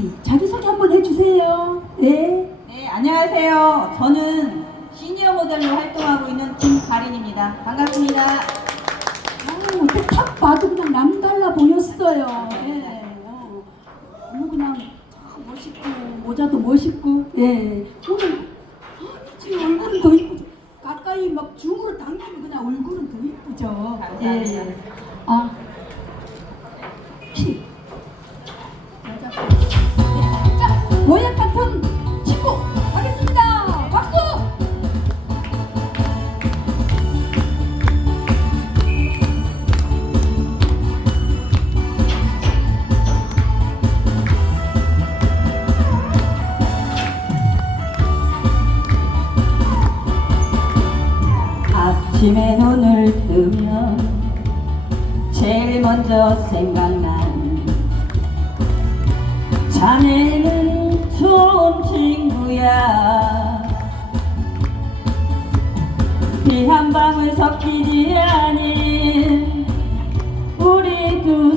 네, 자기소개 한번 해주세요. 네. 네, 안녕하세요. 저는 시니어 모델로 활동하고 있는 김가린입니다. 반갑습니다. 아우, 어떻게 딱 봐도 그냥 남달라 보였어요. 예. 어, 너무 그냥 참 멋있고, 모자도 멋있고, 예. 오늘, 아, 지금 얼굴은 더 이쁘죠. 가까이 막 줌으로 당기면 그냥 얼굴은 더 이쁘죠. 감사합니다. 예. 아, 아침에 눈을 뜨면 제일 먼저 생각나는 자네는 좋은 친구야. 비 한 방울 섞이지 않은 우리 두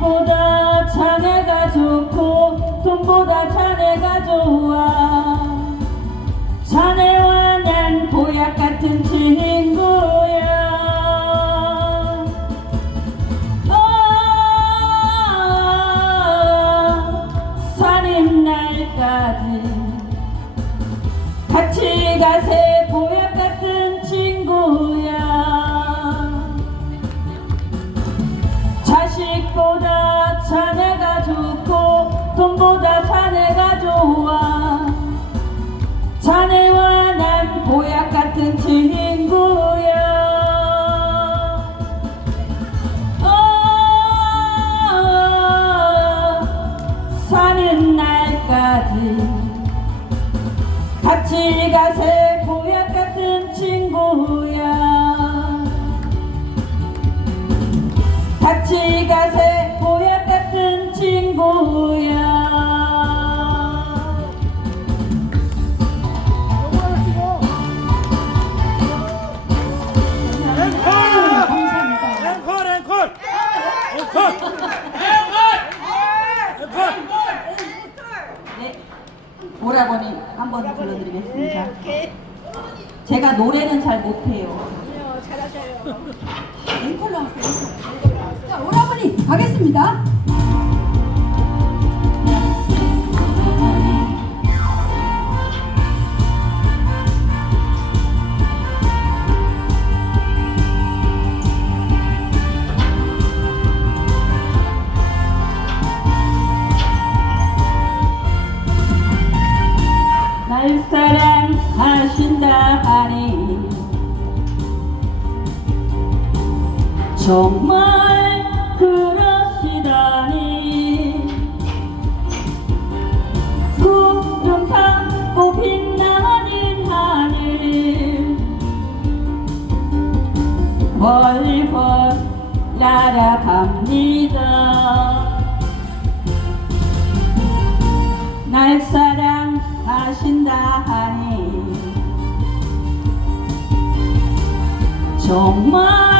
자식보다 자네가 좋고 돈보다 자네가 좋아. 자네와 난 보약 같은 친 불러드리겠습니다 제가 노래는 잘 못해요 앵콜 나왔어요. 자, 오라버니 가겠습니다. 정말 그러시다니. 구름 삼고 빛나는 하늘. 멀리 멀 날아갑니다. 날 사랑하신다 하니. 정말